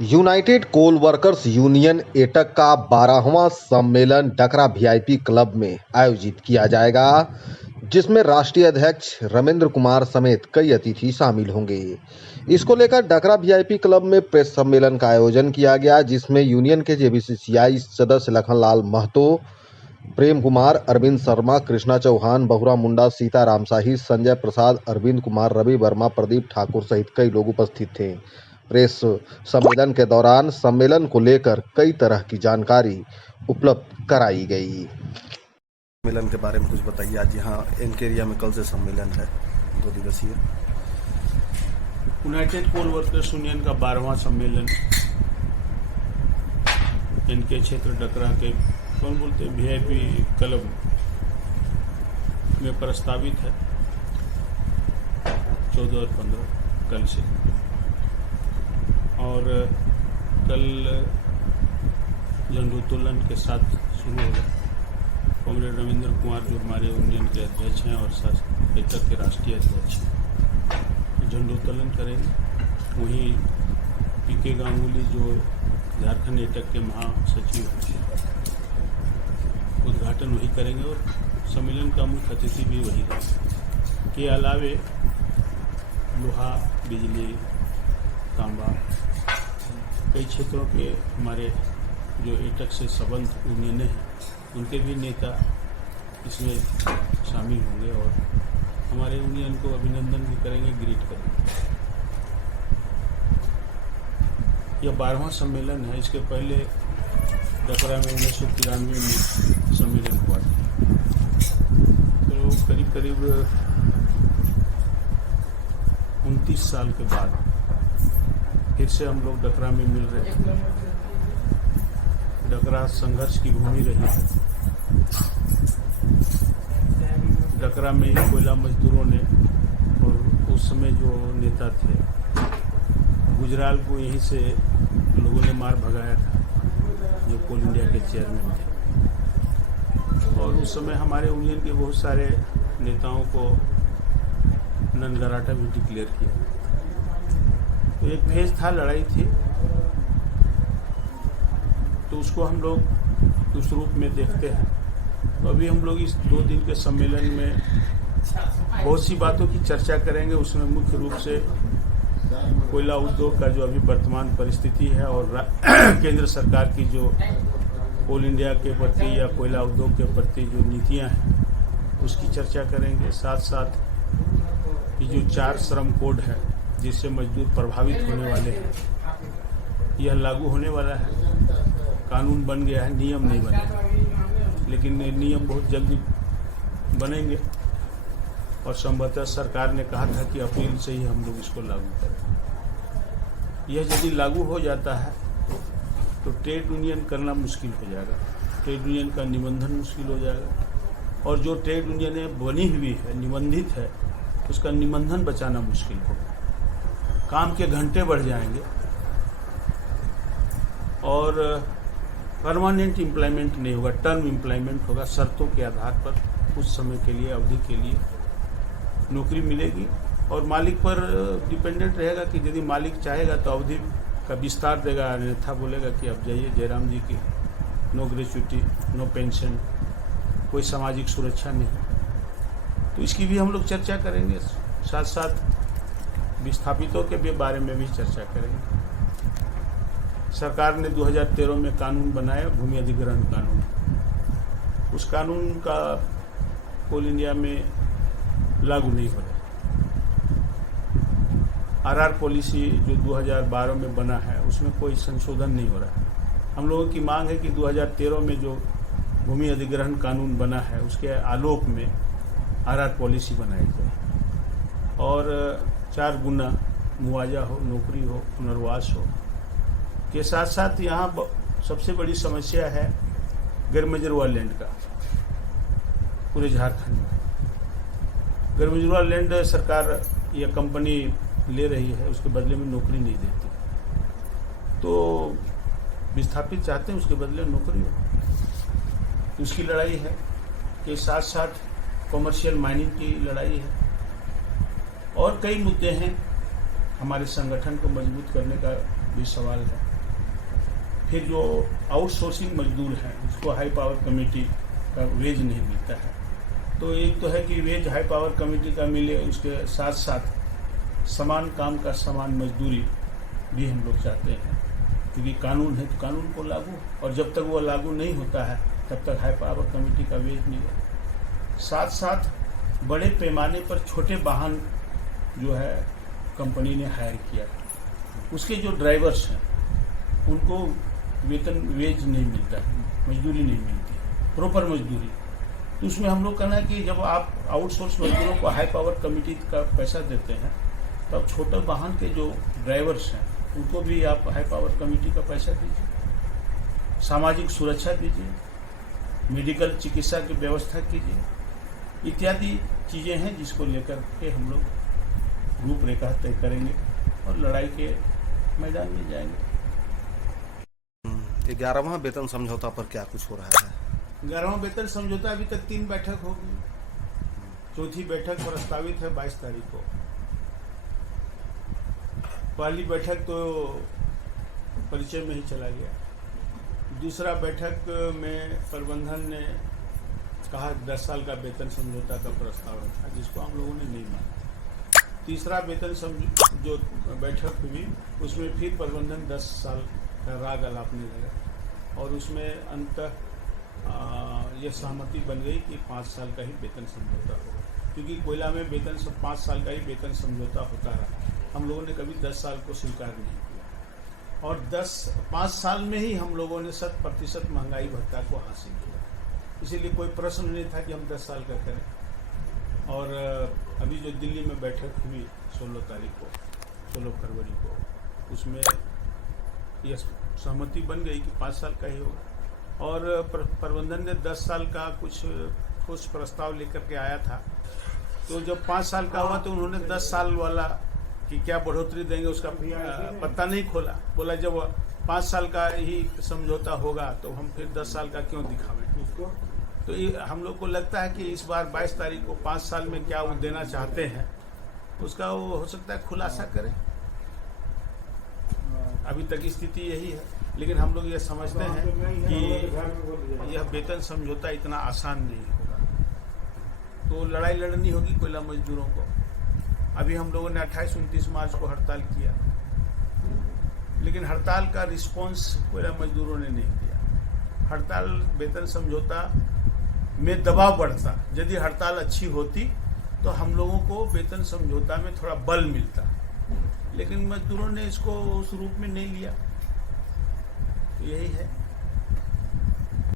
United कोल workers union AITUC का 12वां सम्मेलन Dakra VIP club में आयोजित किया जाएगा, जिसमें राष्ट्रीय अध्यक्ष रमेंद्र कुमार समेत कई अतिथि शामिल होंगे। इसको लेकर डकरा वीआईपी क्लब में प्रेस सम्मेलन का आयोजन किया गया, जिसमें यूनियन के जेबीसीसीआई सदस्य लखनलाल महतो, प्रेम कुमार, अरविंद शर्मा, कृष्णा चौहान, बहुरा मुंडा, सीताराम शाही, संजय प्रसाद, अरविंद कुमार, रवि वर्मा, प्रदीप ठाकुर सहित कई लोग उपस्थित थे। प्रेस सम्मेलन के दौरान सम्मेलन को लेकर कई तरह की जानकारी उपलब्ध कराई गई। सम्मेलन के बारे में कुछ बताइए। आज यहाँ इनके एरिया में कल से सम्मेलन है 2 दिवसीय। यूनाइटेड कोल वर्कर्स यूनियन का 12वां सम्मेलन इनके क्षेत्र डकरा के कौन बोलते वीआईपी क्लब में प्रस्तावित है 14 और 15 कल से। और कल झंडोत्तोलन के साथ शुरू होगा। कॉमरेड रविंद्र कुमार जो हमारे यूनियन के अध्यक्ष हैं और एटक के राष्ट्रीय अध्यक्ष हैं, झंडोत्तोलन करेंगे। वहीं पीके गांगुली जो झारखंड एटक के महासचिव हैं, उद्घाटन वही करेंगे और सम्मेलन का मुख्य अतिथि भी वही रहेगा। के अलावे लोहा, बिजली, तांबा, कई क्षेत्रों के हमारे जो एटक से संबंध यूनियनें हैं, उनके भी नेता इसमें शामिल होंगे और हमारे यूनियन को अभिनंदन भी करेंगे, ग्रीट करेंगे। यह 12वां सम्मेलन है। इसके पहले डकरा में 1993 में सम्मेलन हुआ था। तो करीब करीब 29 साल के बाद फिर से हम लोग डकरा में मिल रहे हैं। डकरा संघर्ष की भूमि रही है। डकरा में ही कोयला मजदूरों ने और उस समय जो नेता थे गुजराल को यहीं से लोगों ने मार भगाया था, जो कोल इंडिया के चेयरमैन थे। और उस समय हमारे यूनियन के बहुत सारे नेताओं को ननगराटा भी डिक्लेयर किया। तो एक फेज था, लड़ाई थी, तो उसको हम लोग उस रूप में देखते हैं। तो अभी हम लोग इस 2 दिन के सम्मेलन में बहुत सी बातों की चर्चा करेंगे। उसमें मुख्य रूप से कोयला उद्योग का जो अभी वर्तमान परिस्थिति है और केंद्र सरकार की जो कोल इंडिया के प्रति या कोयला उद्योग के प्रति जो नीतियां हैं, उसकी चर्चा करेंगे। साथ साथ ये जो 4 श्रम कोड है जिससे मजदूर प्रभावित होने वाले हैं, यह लागू होने वाला है। कानून बन गया है, नियम नहीं बने, लेकिन नियम बहुत जल्दी बनेंगे और संभवतः सरकार ने कहा था कि अप्रैल से ही हम लोग इसको लागू करें। यह यदि लागू हो जाता है तो ट्रेड यूनियन करना मुश्किल हो जाएगा, ट्रेड यूनियन का निबंधन मुश्किल हो जाएगा और जो ट्रेड यूनियनें बनी हुई है, निबंधित है, उसका निबंधन बचाना मुश्किल होगा। काम के घंटे बढ़ जाएंगे और परमानेंट एम्प्लॉयमेंट नहीं होगा, टर्म एम्प्लॉयमेंट होगा। शर्तों के आधार पर कुछ समय के लिए, अवधि के लिए नौकरी मिलेगी और मालिक पर डिपेंडेंट रहेगा कि यदि मालिक चाहेगा तो अवधि का विस्तार देगा, अन्यथा बोलेगा कि अब जाइए। जयराम जी की नो ग्रेच्युटी, नो पेंशन, कोई सामाजिक सुरक्षा नहीं। तो इसकी भी हम लोग चर्चा करेंगे। साथ साथ विस्थापितों के बारे में भी चर्चा करेंगे। सरकार ने 2013 में कानून बनाया, भूमि अधिग्रहण कानून। उस कानून का कोल इंडिया में लागू नहीं हो रहा। आरआर पॉलिसी जो 2012 में बना है, उसमें कोई संशोधन नहीं हो रहा है। हम लोगों की मांग है कि 2013 में जो भूमि अधिग्रहण कानून बना है, उसके आलोक में आरआर पॉलिसी बनाई जाए और 4 गुना मुआवजा हो, नौकरी हो, पुनर्वास हो। के साथ साथ यहाँ सबसे बड़ी समस्या है गैरमजरूआ लैंड का पूरे झारखंड में। गैरमजरूआ लैंड सरकार या कंपनी ले रही है, उसके बदले में नौकरी नहीं देती। तो विस्थापित चाहते हैं उसके बदले नौकरी हो। उसकी लड़ाई है। के साथ साथ कॉमर्शियल माइनिंग की लड़ाई है और कई मुद्दे हैं। हमारे संगठन को मजबूत करने का भी सवाल है। फिर जो आउटसोर्सिंग मजदूर हैं जिसको हाई पावर कमेटी का वेज नहीं मिलता है, तो एक तो है कि वेज हाई पावर कमेटी का मिले, उसके साथ साथ समान काम का समान मजदूरी भी हम लोग चाहते हैं, क्योंकि कानून है तो कानून को लागू, और जब तक वो लागू नहीं होता है तब तक हाई पावर कमेटी का वेज नहीं है। साथ साथ बड़े पैमाने पर छोटे वाहन जो है कंपनी ने हायर किया, उसके जो ड्राइवर्स हैं उनको वेतन वेज नहीं मिलता है, मजदूरी नहीं मिलती, प्रॉपर मजदूरी। तो उसमें हम लोग कहना है कि जब आप आउटसोर्स मजदूरों को हाई पावर कमेटी का पैसा देते हैं, तब छोटे वाहन के जो ड्राइवर्स हैं उनको भी आप हाई पावर कमेटी का पैसा दीजिए, सामाजिक सुरक्षा दीजिए, मेडिकल चिकित्सा की व्यवस्था कीजिए, इत्यादि चीज़ें हैं जिसको लेकर के हम लोग रूपरेखा तय करेंगे और लड़ाई के मैदान में जाएंगे। 11वां वेतन समझौता पर क्या कुछ हो रहा है? 11वां वेतन समझौता अभी तक 3 बैठक हो गई, चौथी बैठक प्रस्तावित है 22 तारीख को। पहली बैठक तो परिचय में ही चला गया, दूसरा बैठक में प्रबंधन ने कहा 10 साल का वेतन समझौता का प्रस्ताव था, जिसको हम लोगों ने नहीं माना। तीसरा वेतन जो बैठक हुई उसमें फिर प्रबंधन 10 साल का राग अलापने लगा, और उसमें अंततः यह सहमति बन गई कि 5 साल का ही वेतन समझौता होगा, क्योंकि कोयला में वेतन 5 साल का ही वेतन समझौता होता रहा। हम लोगों ने कभी 10 साल को स्वीकार नहीं किया, और 5 साल में ही हम लोगों ने 100% महंगाई भत्ता को हासिल किया। इसीलिए कोई प्रश्न नहीं था कि हम 10 साल का करें। और अभी जो दिल्ली में बैठक हुई 16 फरवरी को, उसमें यह सहमति बन गई कि 5 साल का ही होगा, और प्रबंधन ने 10 साल का कुछ ठोस प्रस्ताव लेकर के आया था। तो जब 5 साल का हुआ तो उन्होंने 10 साल वाला कि क्या बढ़ोतरी देंगे उसका पत्ता नहीं खोला, बोला जब 5 साल का ही समझौता होगा तो हम फिर 10 साल का क्यों दिखावें उसको। तो ये हम लोग को लगता है कि इस बार 22 तारीख को 5 साल में क्या वो देना चाहते हैं उसका वो हो सकता है खुलासा करें। अभी तक स्थिति यही है, लेकिन हम लोग ये समझते हैं कि यह वेतन समझौता इतना आसान नहीं होगा, तो लड़ाई लड़नी होगी कोयला मजदूरों को। अभी हम लोगों ने 28-29 मार्च को हड़ताल किया, लेकिन हड़ताल का रिस्पांस कोयला मजदूरों ने नहीं दिया। हड़ताल वेतन समझौता में दबाव बढ़ता, यदि हड़ताल अच्छी होती तो हम लोगों को वेतन समझौता में थोड़ा बल मिलता, लेकिन मजदूरों ने इसको उस रूप में नहीं लिया। तो यही है।